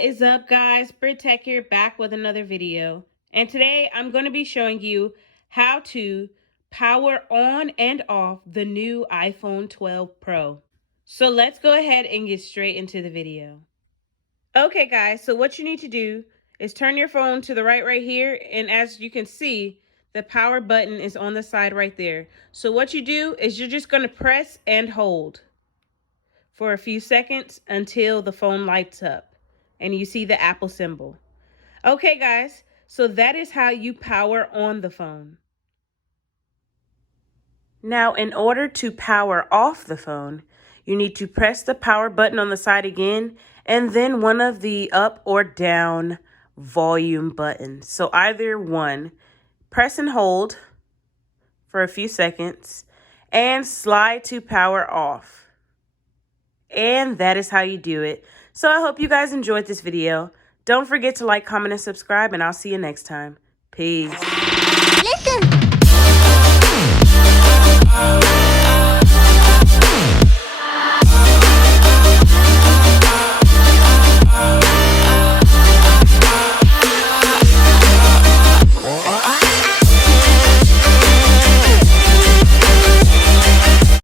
What is up, guys? Brit Tech here, back with another video. And today I'm going to be showing you how to power on and off the new iPhone 12 Pro. So let's go ahead and get straight into the video. Okay, guys, so what you need to do is turn your phone to the right here. And as you can see, the power button is on the side right there. So what you do is you're just going to press and hold for a few seconds until the phone lights up and you see the Apple symbol. Okay, guys, so that is how you power on the phone. Now, in order to power off the phone, you need to press the power button on the side again, and then one of the up or down volume buttons. So either one, press and hold for a few seconds, and slide to power off. And that is how you do it. So I hope you guys enjoyed this video. Don't forget to like, comment, and subscribe, and I'll see you next time. Peace. Listen.